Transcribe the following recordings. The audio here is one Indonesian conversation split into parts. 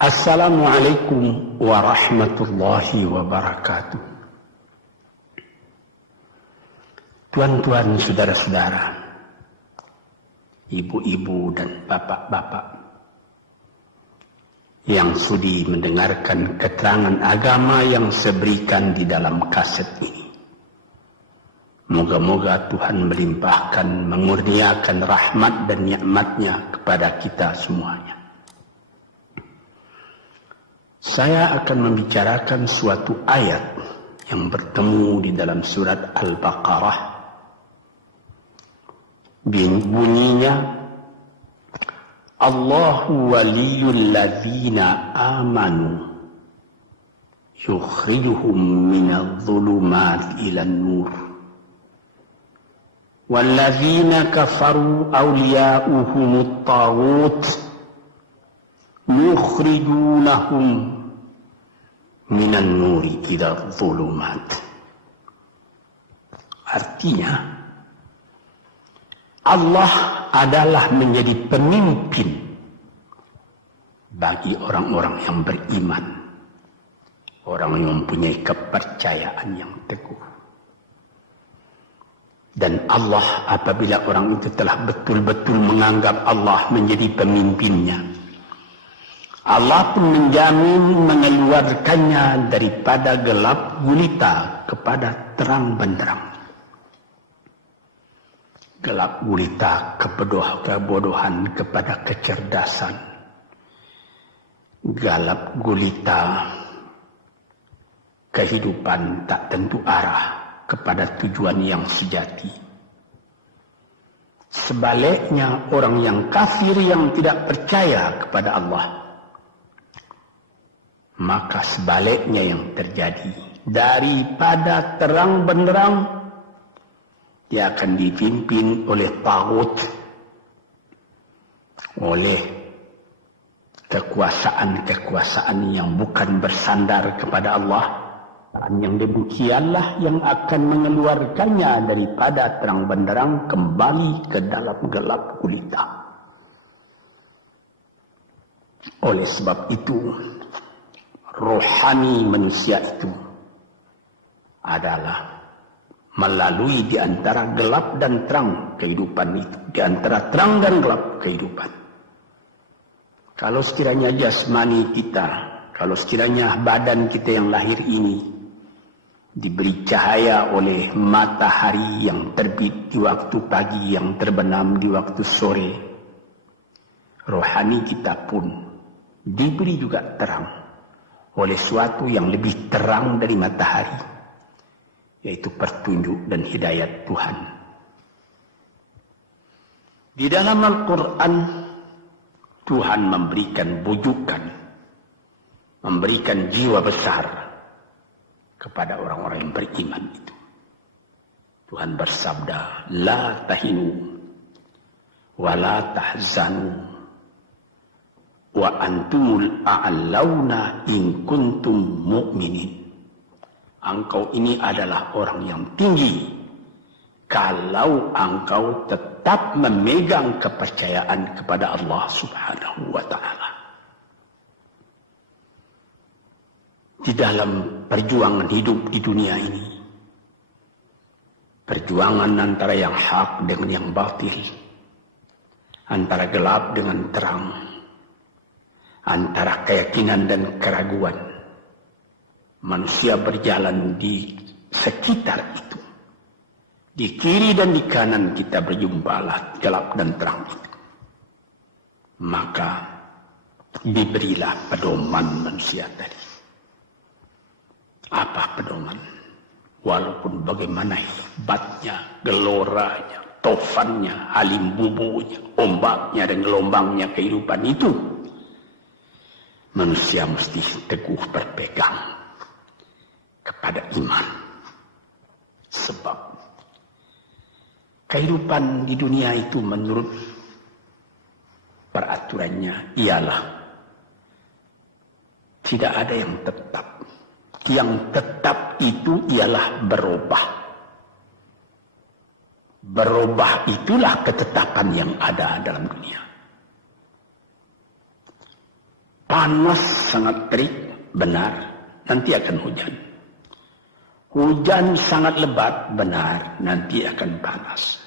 Assalamualaikum warahmatullahi wabarakatuh. Tuan-tuan, saudara-saudara, ibu-ibu dan bapak-bapak yang sudi mendengarkan keterangan agama yang saya berikan di dalam kaset ini. Moga-moga Tuhan melimpahkan, mengurniakan rahmat dan nikmat-Nya kepada kita semuanya. Saya akan membicarakan suatu ayat yang bertemu di dalam surat Al-Baqarah. Bunyinya, Allahu waliyul ladzina amanu yukhrijuhum minadh dhulumati ilan nur wal ladzina kafaru awliya'uhumut taghut yukhrijunahum minan nuri ila dhulumat. Artinya, Allah adalah menjadi pemimpin bagi orang-orang yang beriman, orang yang mempunyai kepercayaan yang teguh. Dan Allah, apabila orang itu telah betul-betul menganggap Allah menjadi pemimpinnya, Allah pun menjamin mengeluarkannya daripada gelap gulita kepada terang benderang. Gelap gulita kebodohan kepada kecerdasan. Gelap gulita kehidupan tak tentu arah kepada tujuan yang sejati. Sebaliknya, orang yang kafir yang tidak percaya kepada Allah, maka sebaliknya yang terjadi, daripada terang benderang dia akan dipimpin oleh taghut, oleh kekuasaan-kekuasaan yang bukan bersandar kepada Allah. Dan yang demikianlah yang akan mengeluarkannya daripada terang benderang kembali ke dalam gelap gulita. Oleh sebab itu, rohani manusia itu adalah melalui di antara gelap dan terang kehidupan itu, di antara terang dan gelap kehidupan. Kalau sekiranya jasmani kita, kalau sekiranya badan kita yang lahir ini diberi cahaya oleh matahari yang terbit di waktu pagi, yang terbenam di waktu sore, rohani kita pun diberi juga terang oleh suatu yang lebih terang dari matahari, yaitu petunjuk dan hidayat Tuhan. Di dalam Al-Quran, Tuhan memberikan bujukan, memberikan jiwa besar kepada orang-orang yang beriman itu. Tuhan bersabda, La tahinu wa la tahzanu wa antumul a'launa in kuntum mu'minin. Engkau ini adalah orang yang tinggi kalau engkau tetap memegang kepercayaan kepada Allah Subhanahu wa ta'ala. Di dalam perjuangan hidup di dunia ini, perjuangan antara yang hak dengan yang batil, antara gelap dengan terang, antara keyakinan dan keraguan, manusia berjalan di sekitar itu. Di kiri dan di kanan kita berjumpalah gelap dan terang itu. Maka diberilah pedoman manusia tadi. Apa pedoman? Walaupun bagaimana hebatnya, geloranya, tofannya, halimbubunya, ombaknya dan gelombangnya kehidupan itu, manusia mesti teguh berpegang kepada iman. Sebab kehidupan di dunia itu menurut peraturannya ialah tidak ada yang tetap. Yang tetap itu ialah berubah. Berubah itulah ketetapan yang ada dalam dunia. Panas sangat terik, benar, nanti akan hujan. Hujan sangat lebat, benar, nanti akan panas.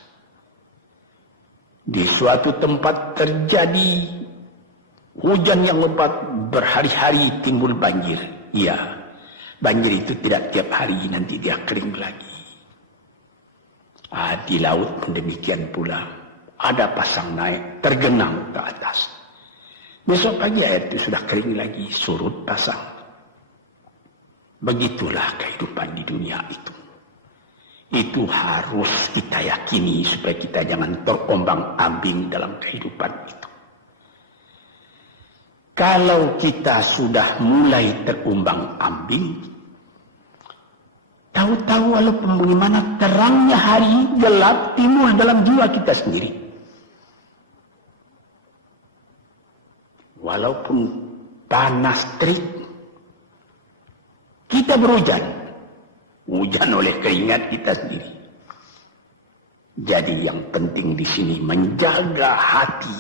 Di suatu tempat terjadi hujan yang lebat, berhari-hari timbul banjir. Ya, banjir itu tidak tiap hari, nanti dia kering lagi. Di laut pun demikian pula. Ada pasang naik, tergenang ke atas. Besok pagi air itu sudah kering lagi, surut pasang. Begitulah kehidupan di dunia itu. Itu harus kita yakini supaya kita jangan terombang-ambing dalam kehidupan itu. Kalau kita sudah mulai terombang-ambing, tahu-tahu walaupun bagaimana terangnya hari gelap timbul dalam jiwa kita sendiri. Walaupun panas terik, kita berhujan. Hujan oleh keringat kita sendiri. Jadi yang penting di sini menjaga hati.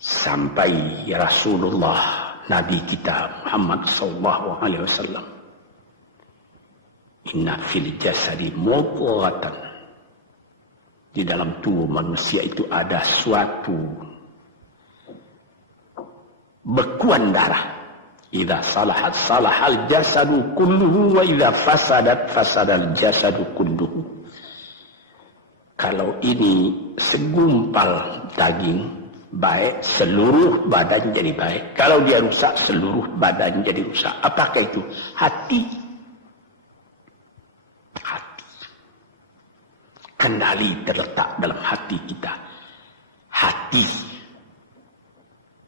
Sampai Rasulullah Nabi kita Muhammad SAW. Inna fil jasadi mudghatan. Di dalam tubuh manusia itu ada suatu bekuan darah. Idza salahat salahal jasadu kulluhu wa idza fasadat fasadal jasadu kulluhu. Kalau ini segumpal daging baik, seluruh badan jadi baik. Kalau dia rusak, seluruh badan jadi rusak. Apakah itu? Hati. Hati. Kendali terletak dalam hati kita. Hati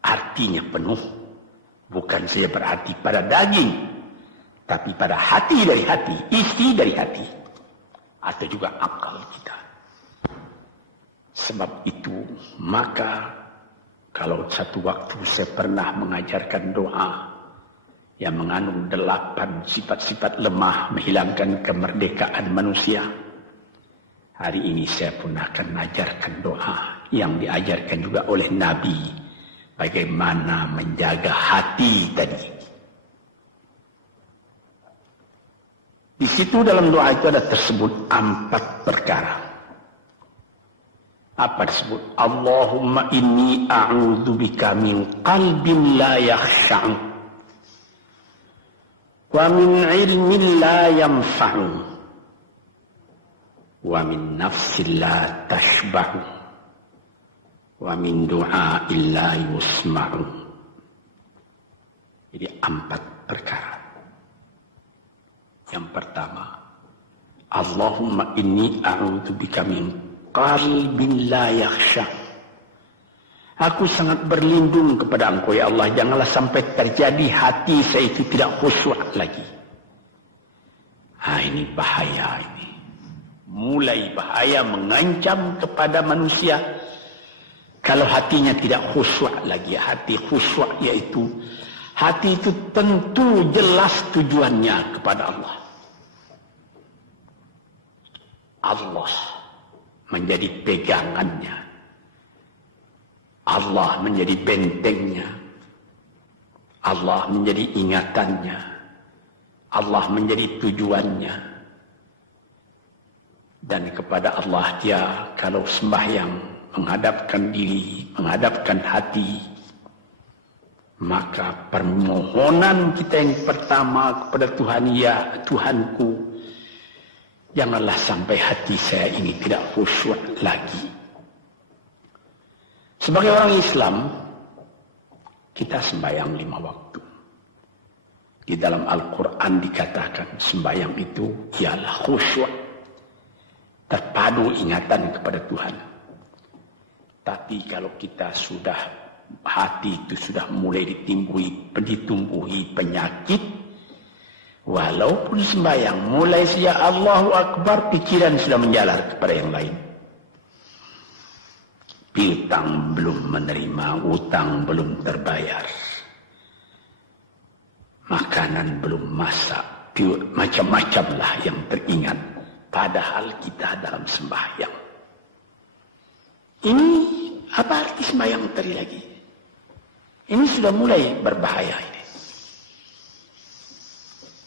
artinya penuh, bukan saja berarti pada daging, tapi pada hati dari hati, isi dari hati, atau juga akal kita. Sebab itu, maka kalau satu waktu saya pernah mengajarkan doa yang mengandung 8 sifat-sifat lemah menghilangkan kemerdekaan manusia, hari ini saya pun akan mengajarkan doa yang diajarkan juga oleh Nabi. Bagaimana menjaga hati tadi. Di situ dalam doa itu ada tersebut 4 perkara. Apa disebut? Allahumma inni a'udzubika min qalbin la yakhsha'u wa min ilmin la yanfa'u wa min nafsin la tashba'u wa min du'a illa yusma'u. Jadi 4 perkara. Yang pertama, Allahumma inni a'udzubika min qalbin la yakhsha. Aku sangat berlindung kepada Engkau ya Allah, janganlah sampai terjadi hati saya itu tidak khusyuk lagi. Ini bahaya ini. Mulai bahaya mengancam kepada manusia. Kalau hatinya tidak khusyuk lagi, hati khusyuk yaitu hati itu tentu jelas tujuannya kepada Allah. Allah menjadi pegangannya. Allah menjadi bentengnya. Allah menjadi ingatannya. Allah menjadi tujuannya. Dan kepada Allah dia kalau sembahyang menghadapkan diri, menghadapkan hati, maka permohonan kita yang pertama kepada Tuhan, ya Tuhanku, janganlah sampai hati saya ini tidak khusyuk lagi. Sebagai orang Islam, kita sembahyang 5 waktu. Di dalam Al-Quran dikatakan sembahyang itu ialah khusyuk, terpadu ingatan kepada Tuhan. Tapi kalau kita sudah, hati itu sudah mulai ditumbuhi penyakit, walaupun sembahyang, mulai saja Allahu Akbar, pikiran sudah menjalar kepada yang lain. Piutang belum menerima, utang belum terbayar, makanan belum masak, macam-macamlah yang teringat. Padahal kita dalam sembahyang. Ini apa arti sembahyang tadi lagi? Ini sudah mulai berbahaya ini.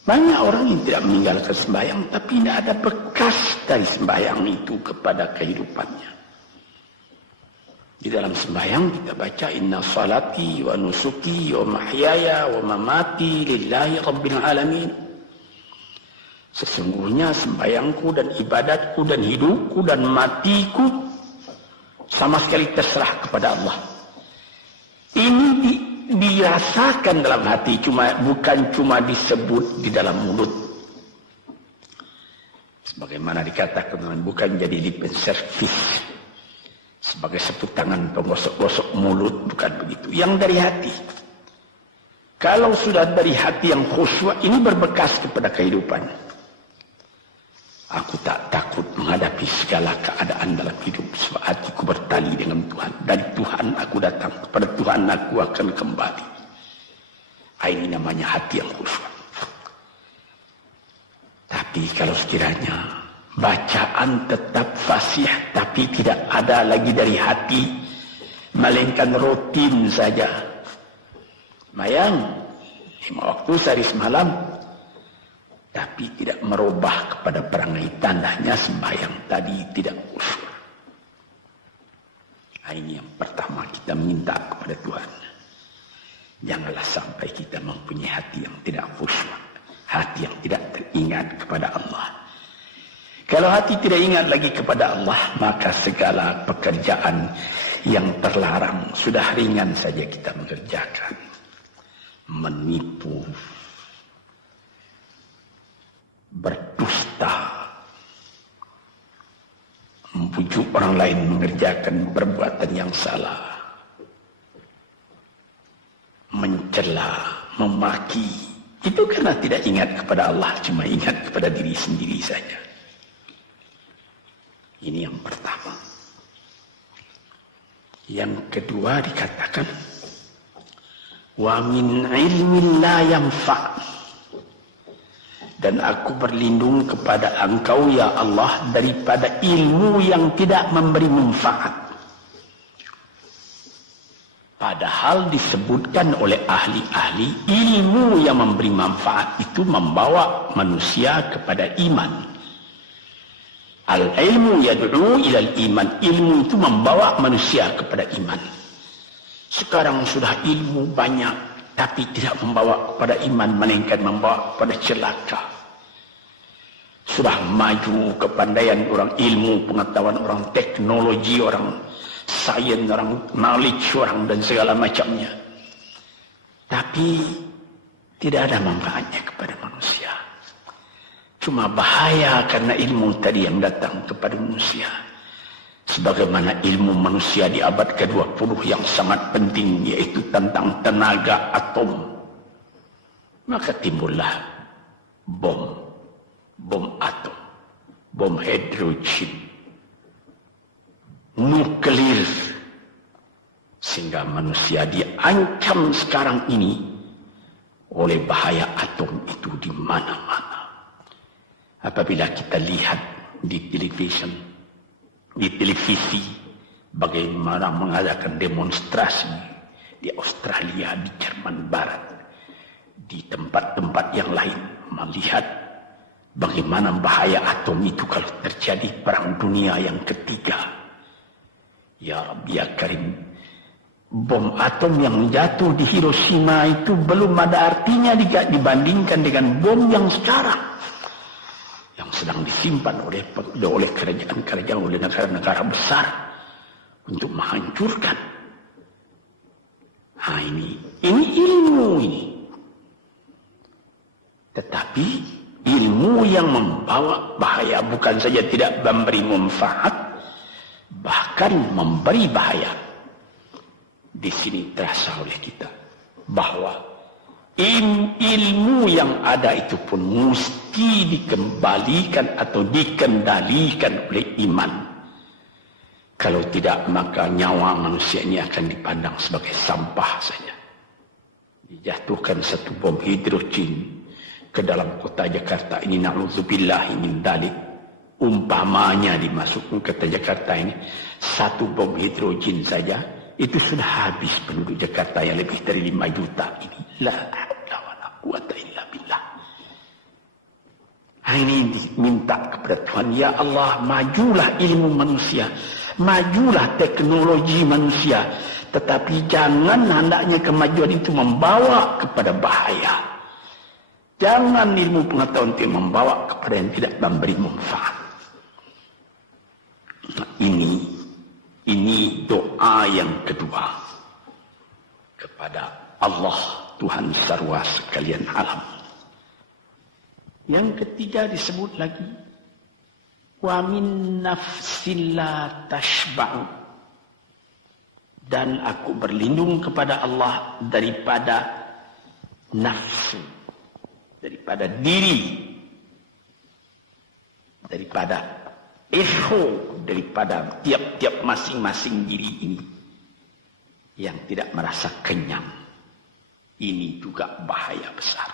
Banyak orang yang tidak meninggalkan sembahyang, tapi tidak ada bekas dari sembahyang itu kepada kehidupannya. Di dalam sembahyang kita baca inna salati wa nusuki wa mahyaya wa mamati lillahi rabbil alamin. Sesungguhnya sembahyangku dan ibadatku dan hidupku dan matiku sama sekali terserah kepada Allah. Ini dirasakan dalam hati, bukan cuma disebut di dalam mulut. Sebagaimana dikatakan, bukan jadi lip service sebagai satu tangan penggosok-gosok mulut, bukan begitu. Yang dari hati. Kalau sudah dari hati yang khusyuk, ini berbekas kepada kehidupan. Aku tak takut menghadapi segala keadaan dalam hidup, sebab hatiku bertali dengan Tuhan. Dari Tuhan aku datang, kepada Tuhan aku akan kembali. Ini namanya hati yang khusyuk. Tapi kalau sekiranya bacaan tetap fasih, tapi tidak ada lagi dari hati, melainkan rutin saja. Mayang 5 waktu sehari semalam, tapi tidak merubah kepada perangai, tandanya sembahyang tadi tidak khusyuk. Ini yang pertama kita minta kepada Tuhan. Janganlah sampai kita mempunyai hati yang tidak khusyuk, hati yang tidak teringat kepada Allah. Kalau hati tidak ingat lagi kepada Allah, maka segala pekerjaan yang terlarang sudah ringan saja kita mengerjakan. Menipu, berdusta, membujuk orang lain mengerjakan perbuatan yang salah, mencela, memaki, itu karena tidak ingat kepada Allah, cuma ingat kepada diri sendiri saja. Ini yang pertama. Yang kedua dikatakan, wa min ilmin la yanfa'. Dan aku berlindung kepada Engkau ya Allah daripada ilmu yang tidak memberi manfaat. Padahal disebutkan oleh ahli-ahli, ilmu yang memberi manfaat itu membawa manusia kepada iman. Al-ilmu yad'u ilal iman. Ilmu itu membawa manusia kepada iman. Sekarang sudah ilmu banyak, tapi tidak membawa kepada iman, melainkan membawa kepada celaka. Sudah maju kepandaian orang, ilmu, pengetahuan orang, teknologi orang, sains orang, knowledge orang, dan segala macamnya. Tapi tidak ada manfaatnya kepada manusia. Cuma bahaya karena ilmu tadi yang datang kepada manusia. Sebagaimana ilmu manusia di abad ke-20 yang sangat penting, yaitu tentang tenaga atom. Maka timbullah bom atom, bom hidrogen, nuklir, sehingga manusia diancam sekarang ini oleh bahaya atom itu di mana-mana. Apabila kita lihat di televisi bagaimana mengadakan demonstrasi di Australia, di Jerman Barat, di tempat-tempat yang lain, melihat bagaimana bahaya atom itu kalau terjadi perang dunia yang ketiga. Ya Rabbi ya Karim, bom atom yang jatuh di Hiroshima itu belum ada artinya dibandingkan dengan bom yang sekarang, yang sedang disimpan oleh kerajaan-kerajaan, oleh negara-negara besar untuk menghancurkan. Ini ilmu ini. Tetapi ilmu yang membawa bahaya, bukan saja tidak memberi manfaat, bahkan memberi bahaya. Di sini terasa oleh kita bahwa ilmu yang ada itu pun mesti dikembalikan atau dikendalikan oleh iman. Kalau tidak, maka nyawa manusia ini akan dipandang sebagai sampah saja. Dijatuhkan satu bom hidrogen ke dalam kota Jakarta ini, na'udzubillah min dzalik. Umpamanya dimasukkan ke kota Jakarta ini, satu bom hidrogen saja itu sudah habis penduduk Jakarta yang lebih dari 5 juta ini. La haula wala quwata illa billah. Ini minta kepada Tuhan, ya Allah, majulah ilmu manusia, majulah teknologi manusia, tetapi jangan hendaknya kemajuan itu membawa kepada bahaya. Jangan ilmu pengetahuan itu membawa kepada yang tidak memberi manfaat. Nah, ini doa yang kedua kepada Allah Tuhan sarwa sekalian alam. Yang ketiga disebut lagi, wa min nafsin la tashba'u, dan aku berlindung kepada Allah daripada nafsu, daripada diri, daripada ego, daripada tiap-tiap masing-masing diri ini yang tidak merasa kenyang. Ini juga bahaya besar.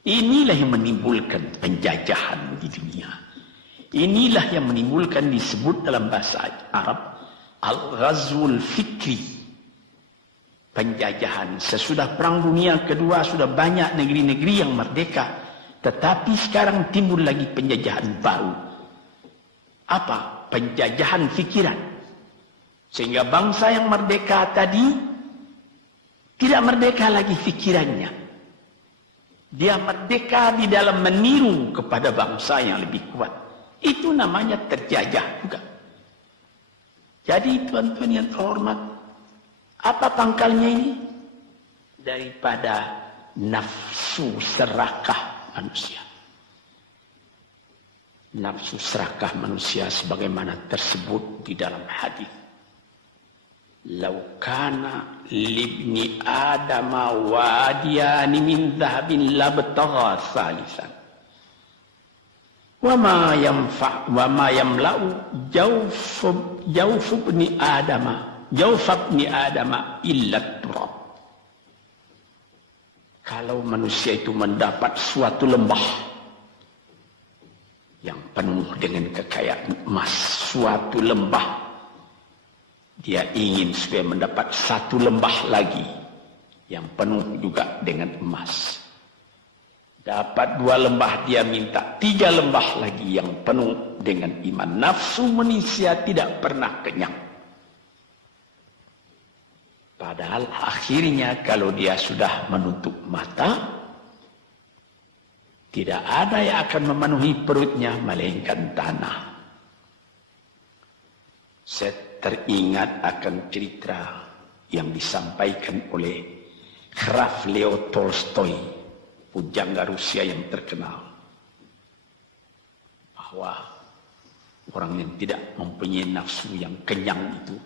Inilah yang menimbulkan penjajahan di dunia. Inilah yang menimbulkan, disebut dalam bahasa Arab, al-ghazwul fikri, penjajahan. Sesudah Perang Dunia Kedua sudah banyak negeri-negeri yang merdeka, tetapi sekarang timbul lagi penjajahan baru. Apa? Penjajahan fikiran. Sehingga bangsa yang merdeka tadi tidak merdeka lagi fikirannya. Dia merdeka di dalam meniru kepada bangsa yang lebih kuat. Itu namanya terjajah juga. Jadi tuan-tuan yang terhormat, apa pangkalnya ini? Daripada nafsu serakah manusia. Nafsu serakah manusia sebagaimana tersebut di dalam hadis. Lau kana libni adama wadiyani min dhahabin labtagha salisan. Wa ma yamla'u jawf ibni adama illa turab. Kalau manusia itu mendapat suatu lembah yang penuh dengan kekayaan emas, suatu lembah, dia ingin supaya mendapat satu lembah lagi yang penuh juga dengan emas. Dapat 2 lembah, dia minta 3 lembah lagi yang penuh dengan iman. Nafsu manusia tidak pernah kenyang. Padahal akhirnya kalau dia sudah menutup mata, tidak ada yang akan memenuhi perutnya melainkan tanah. Saya teringat akan cerita yang disampaikan oleh Graf Leo Tolstoy, pujangga Rusia yang terkenal, bahwa orang yang tidak mempunyai nafsu yang kenyang itu,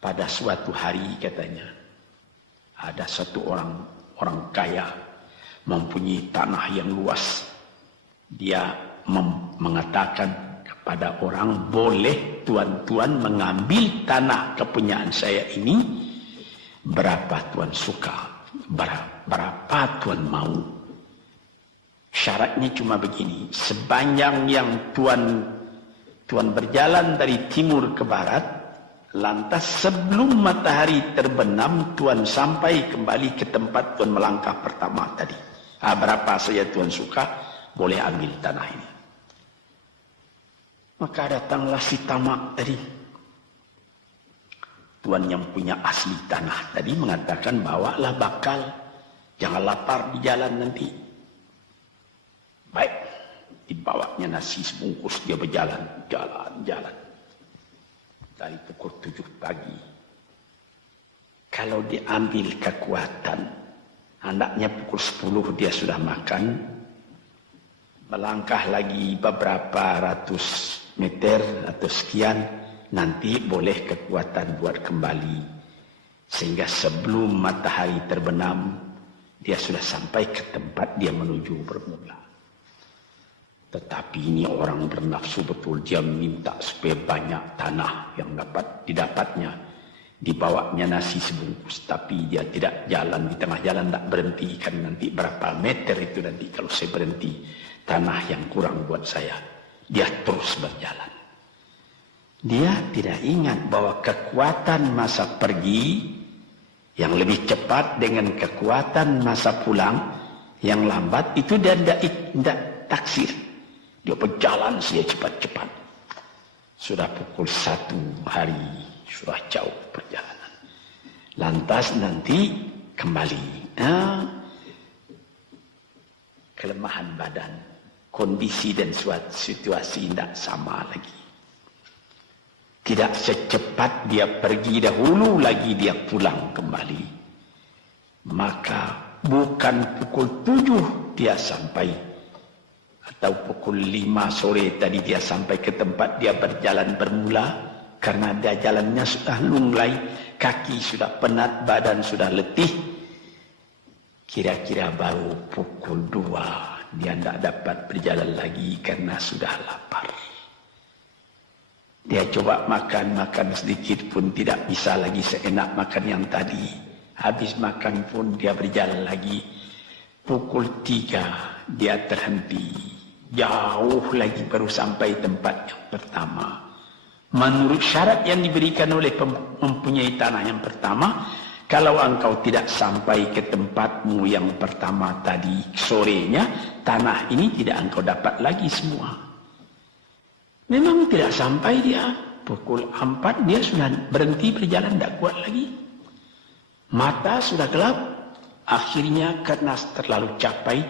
pada suatu hari katanya, ada satu orang kaya mempunyai tanah yang luas. Dia mengatakan pada orang, boleh tuan-tuan mengambil tanah kepunyaan saya ini, berapa tuan suka, berapa tuan mau. Syaratnya cuma begini, sepanjang yang tuan berjalan dari timur ke barat, lantas sebelum matahari terbenam, tuan sampai kembali ke tempat tuan melangkah pertama tadi. Berapa saja tuan suka, boleh ambil tanah ini. Maka datanglah si tamak tadi. Tuan yang punya asli tanah tadi mengatakan, bawalah bakal, jangan lapar di jalan nanti. Baik, dibawanya nasi sebungkus, dia berjalan, jalan. Dari pukul 7 pagi. Kalau diambil kekuatan, hendaknya pukul 10 dia sudah makan. Melangkah lagi beberapa ratus meter atau sekian, nanti boleh kekuatan buat kembali. Sehingga sebelum matahari terbenam, dia sudah sampai ke tempat dia menuju bermula. Tetapi ini orang bernafsu betul, dia minta supaya banyak tanah yang dapat didapatnya. Dibawanya nasi sebungkus, tapi dia tidak jalan, di tengah jalan tak berhenti, kan nanti berapa meter itu nanti kalau saya berhenti, tanah yang kurang buat saya. Dia terus berjalan. Dia tidak ingat bahwa kekuatan masa pergi yang lebih cepat dengan kekuatan masa pulang yang lambat itu dia tidak taksir. Dia berjalan saja cepat-cepat. Sudah pukul 1 hari, sudah jauh perjalanan. Lantas nanti kembali. Kelemahan badan, kondisi dan situasi tidak sama lagi. Tidak secepat dia pergi dahulu lagi dia pulang kembali. Maka bukan pukul 7 dia sampai. Atau pukul 5 sore tadi dia sampai ke tempat dia berjalan bermula. Karena dia jalannya sudah lunglai. Kaki sudah penat, badan sudah letih. Kira-kira baru pukul 2 dia tidak dapat berjalan lagi karena sudah lapar. Dia coba makan sedikit pun tidak bisa lagi seenak makan yang tadi. Habis makan pun dia berjalan lagi. Pukul 3 dia terhenti. Jauh lagi baru sampai tempat yang pertama. Menurut syarat yang diberikan oleh mempunyai tanah yang pertama, kalau engkau tidak sampai ke tempatmu yang pertama tadi sorenya, tanah ini tidak engkau dapat lagi semua. Memang tidak sampai dia. Pukul 4 dia sudah berhenti berjalan, tidak kuat lagi. Mata sudah gelap. Akhirnya karena terlalu capai,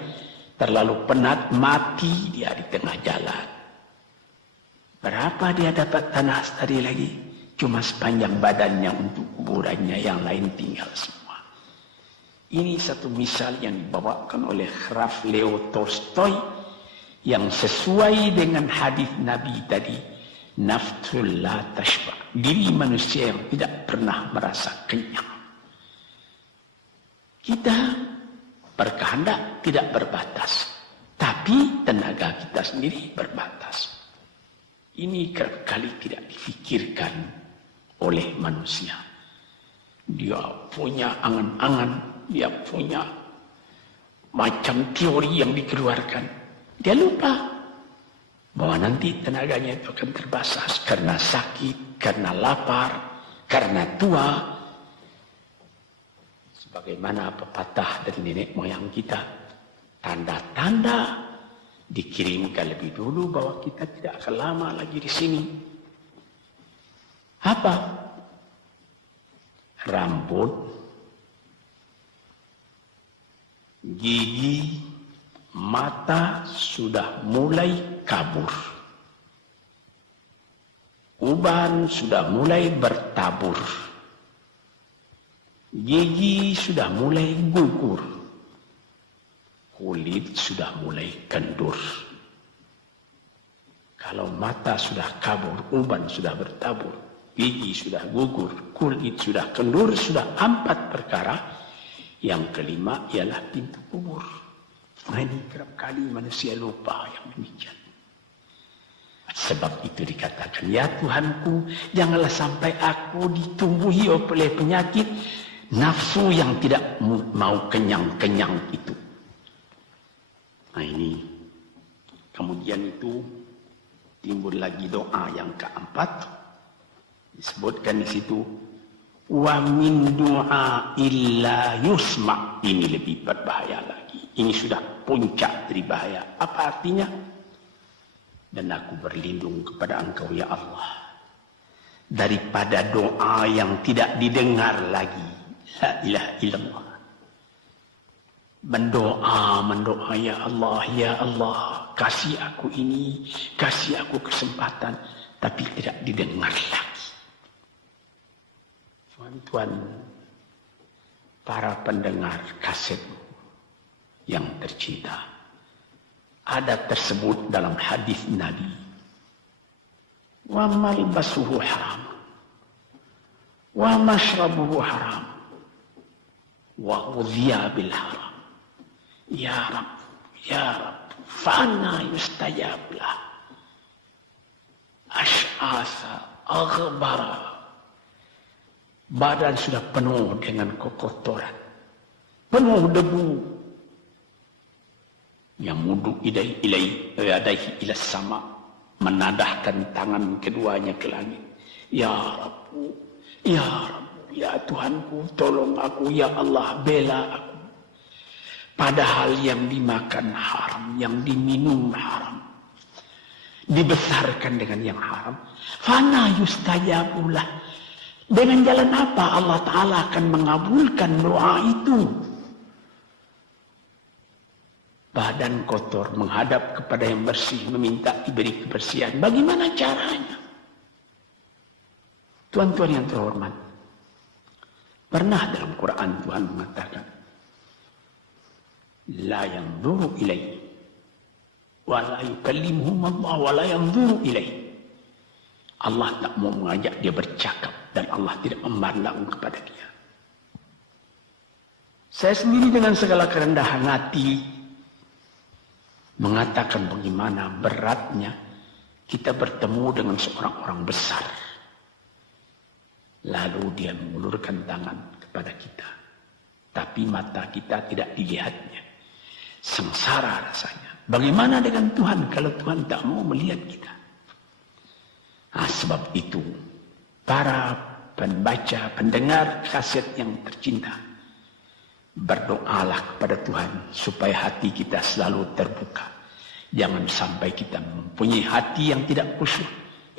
terlalu penat, mati dia di tengah jalan. Berapa dia dapat tanah tadi lagi? Cuma sepanjang badannya untuk kuburannya, yang lain tinggal semua. Ini satu misal yang dibawakan oleh Graf Leo Tolstoy yang sesuai dengan hadis Nabi tadi, nafsul la tashba, diri manusia yang tidak pernah merasa kenyang. Kita berkehendak tidak berbatas, tapi tenaga kita sendiri berbatas. Ini kerap kali tidak difikirkan oleh manusia. Dia punya angan-angan, dia punya macam teori yang dikeluarkan. Dia lupa bahwa nanti tenaganya itu akan terbatas karena sakit, karena lapar, karena tua. Sebagaimana pepatah dari nenek moyang kita, tanda-tanda dikirimkan lebih dulu bahwa kita tidak akan lama lagi di sini. Apa? Rambut, gigi, mata sudah mulai kabur. Uban sudah mulai bertabur. Gigi sudah mulai gugur. Kulit sudah mulai kendur. Kalau mata sudah kabur, uban sudah bertabur, gigi sudah gugur, kulit sudah kendur, sudah 4 perkara. Yang kelima ialah pintu kubur. Nah, ini kerap kali manusia lupa yang demikian. Sebab itu dikatakan, ya Tuhanku, janganlah sampai aku ditumbuhi oleh penyakit nafsu yang tidak mau kenyang-kenyang itu. Nah ini, kemudian itu timbul lagi doa yang keempat. Disebutkan di situ, wa min du'a illa yusma. Ini lebih berbahaya lagi. Ini sudah puncak dari bahaya. Apa artinya? Dan aku berlindung kepada Engkau ya Allah daripada doa yang tidak didengar lagi. La ilaha illallah. Mendoa ya Allah, kasih aku ini, kasih aku kesempatan, tapi tidak didengar lagi. Tuan-tuan, para pendengar kaset yang tercinta, ada tersebut dalam hadis Nabi, wa malbasuhu haram, wa mashrabuhu haram, wa ghudhiya bil haram. Ya Rab, ya Rab, fa'anna yustajab lah. Ash'asa, aghbara. Badan sudah penuh dengan kekotoran, penuh debu. Yamudu ilaihi ila sama, menadahkan tangan keduanya ke langit. Ya Rabbu, ya Rabbu, ya Tuhanku, tolong aku, ya Allah, bela aku. Padahal yang dimakan haram, yang diminum haram, dibesarkan dengan yang haram. Fana yustajabulah. Dengan jalan apa Allah Ta'ala akan mengabulkan doa itu? Badan kotor menghadap kepada yang bersih, meminta diberi kebersihan. Bagaimana caranya? Tuan-tuan yang terhormat, pernah dalam Quran Tuhan mengatakan, la yanzuru ilaihi wa la yukallimuhum Allah wa la yanzuru ilaihi. Allah tak mau mengajak dia bercakap dan Allah tidak memandang kepada dia. Saya sendiri dengan segala kerendahan hati mengatakan bagaimana beratnya kita bertemu dengan seorang orang besar. Lalu dia mengulurkan tangan kepada kita. Tapi mata kita tidak dilihatnya. Sengsara rasanya. Bagaimana dengan Tuhan kalau Tuhan tak mau melihat kita? Nah, sebab itu para pembaca, pendengar kaset yang tercinta, berdoalah kepada Tuhan supaya hati kita selalu terbuka. Jangan sampai kita mempunyai hati yang tidak khusyuk,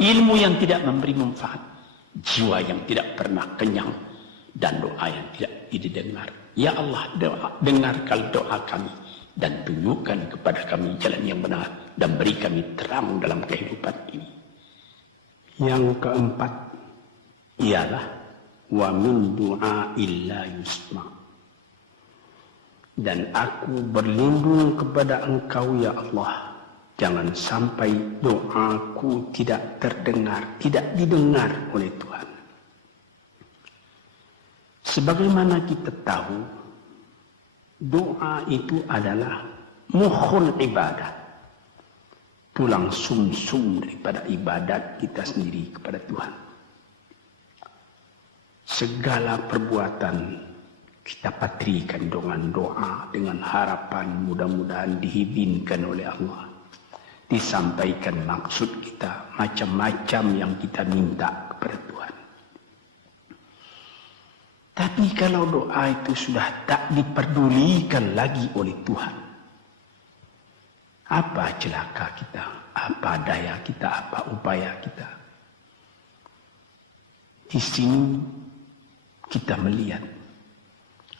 ilmu yang tidak memberi manfaat, jiwa yang tidak pernah kenyang, dan doa yang tidak didengar. Ya Allah, dengarkan doa kami dan tunjukkan kepada kami jalan yang benar dan beri kami terang dalam kehidupan ini. Yang keempat ialah wa min du'a illa yusma. Dan aku berlindung kepada Engkau ya Allah, jangan sampai doaku tidak terdengar, tidak didengar oleh Tuhan. Sebagaimana kita tahu, doa itu adalah mukhul ibadah, tulang sumsum daripada ibadat kita sendiri kepada Tuhan. Segala perbuatan kita patrikan dengan doa, dengan harapan mudah-mudahan diizinkan oleh Allah. Disampaikan maksud kita, macam-macam yang kita minta kepada Tuhan. Tapi kalau doa itu sudah tak diperdulikan lagi oleh Tuhan, apa celaka kita, apa daya kita, apa upaya kita? Di sini kita melihat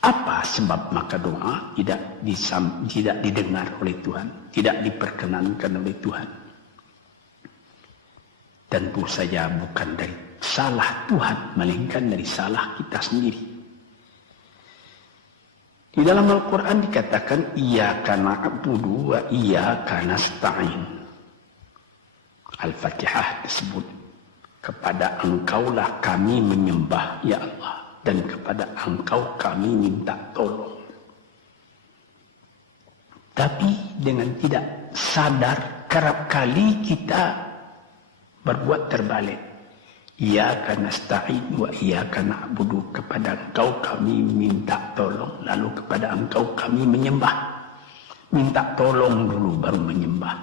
apa sebab maka doa tidak didengar oleh Tuhan, tidak diperkenankan oleh Tuhan. Tentu saja bukan dari salah Tuhan, melainkan dari salah kita sendiri. Di dalam Al-Quran dikatakan, iyyaka na'budu wa iyyaka nasta'in. Al-Fatihah disebut, kepada Engkaulah kami menyembah, ya Allah, dan kepada Engkau kami minta tolong. Tapi dengan tidak sadar, kerap kali kita berbuat terbalik. Iyyaka nasta'in wa iyyaka na'budu, kepada Engkau kami minta tolong, lalu kepada Engkau kami menyembah. Minta tolong dulu baru menyembah.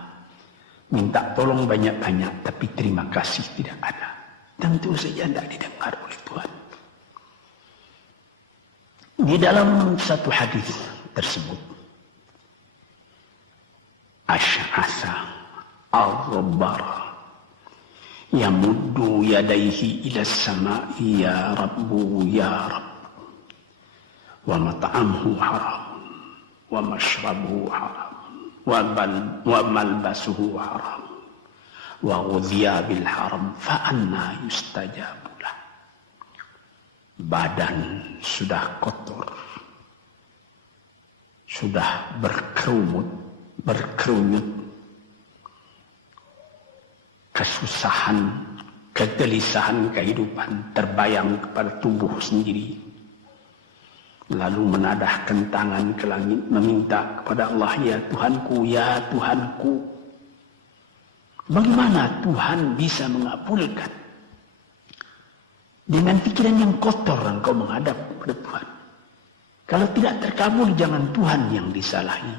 Minta tolong banyak-banyak tapi terima kasih tidak ada. Tentu saja tidak didengar oleh Tuhan. Di dalam satu hadis tersebut, Asy'atha al-Ghabbara yamuddu yadayhi ila as-sama'i ya Rabbu ya Rabb, wa mat'amuhu haram wa mashrabuhu haram wa malbasuhu haram wa ghudhiya bil haram fa anna yustajabu lah. Badan sudah kotor, sudah berkerunyut, kesusahan, kegelisahan kehidupan terbayang kepada tubuh sendiri. Lalu menadahkan tangan ke langit meminta kepada Allah, ya Tuhanku, ya Tuhanku. Bagaimana Tuhan bisa mengabulkan? Dengan pikiran yang kotor engkau menghadap kepada Tuhan. Kalau tidak terkabul, jangan Tuhan yang disalahi.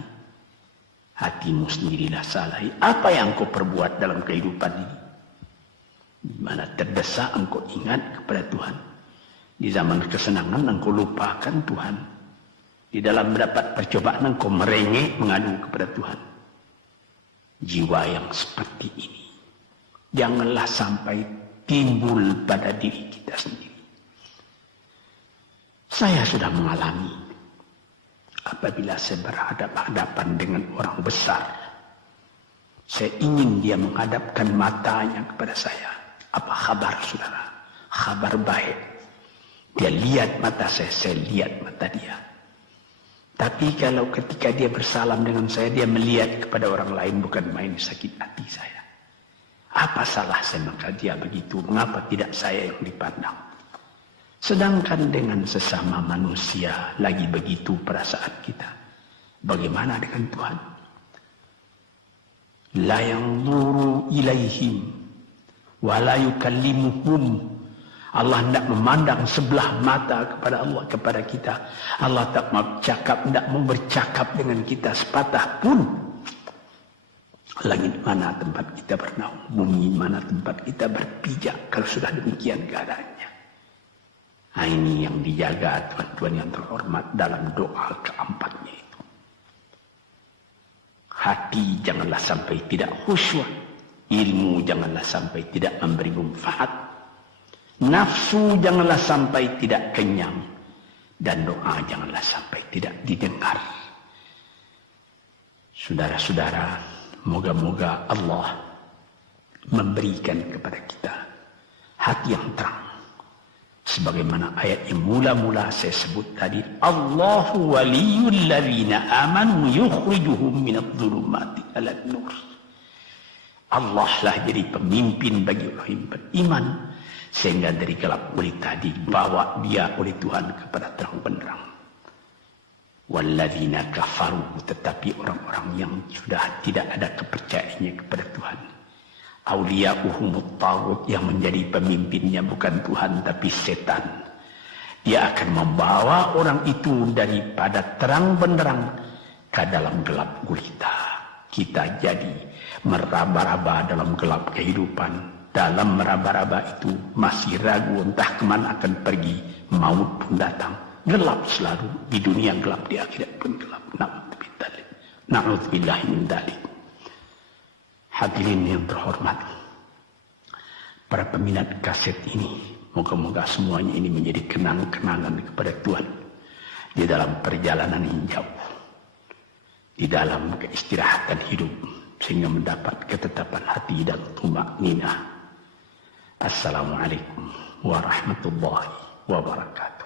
Hatimu sendirilah salahi. Apa yang kau perbuat dalam kehidupan ini? Di mana terdesak engkau ingat kepada Tuhan. Di zaman kesenangan engkau lupakan Tuhan. Di dalam mendapat percobaan engkau merengek mengadu kepada Tuhan. Jiwa yang seperti ini janganlah sampai timbul pada diri kita sendiri. Saya sudah mengalami apabila saya berhadapan-hadapan dengan orang besar, saya ingin dia menghadapkan matanya kepada saya. Apa kabar saudara? Kabar baik. Dia lihat mata saya lihat mata dia. Tapi kalau ketika dia bersalam dengan saya, dia melihat kepada orang lain, bukan main sakit hati saya. Apa salah saya maka dia begitu? Mengapa tidak saya yang dipandang? Sedangkan dengan sesama manusia lagi begitu perasaan kita. Bagaimana dengan Tuhan? La yanzuru ilaihim wa la yukallimuhum. Allah tidak memandang sebelah mata kepada Allah, kepada kita. Allah tak mau bercakap dengan kita sepatah pun. Langit mana tempat kita bernaung, bumi mana tempat kita berpijak kalau sudah demikian keadaannya. Nah, ini yang dijaga tuan-tuan yang terhormat dalam doa keempatnya itu. Hati janganlah sampai tidak khusyuk. Ilmu janganlah sampai tidak memberi manfaat. Nafsu janganlah sampai tidak kenyang. Dan doa janganlah sampai tidak didengar. Saudara-saudara, moga-moga Allah memberikan kepada kita hati yang terang. Sebagaimana ayat yang mula-mula saya sebut tadi, Allahu waliyul ladzina amanu yukhrijuhum minadh-dhulumati ilan nur. Allah lah jadi pemimpin bagi orang yang beriman, sehingga dari gelap gulita dibawa dia oleh Tuhan kepada terang benderang. Walladzina kafaru, tetapi orang-orang yang sudah tidak ada kepercayaannya kepada Tuhan, awliya'uhumut taghut, yang menjadi pemimpinnya bukan Tuhan tapi setan. Dia akan membawa orang itu daripada terang benderang ke dalam gelap gulita. Kita jadi meraba-raba dalam gelap kehidupan. Dalam meraba-raba itu masih ragu entah kemana akan pergi. Maut pun datang. Gelap selalu. Di dunia gelap, di akhirat pun gelap. Na'udzubillah min dzalik. Hadirin yang terhormat, para peminat kaset ini, moga-moga semuanya ini menjadi kenang-kenangan kepada Tuhan di dalam perjalanan yang jauh, di dalam keistirahatan hidup, sehingga mendapat ketetapan hati dan tumakninah. Assalamualaikum warahmatullahi wabarakatuh.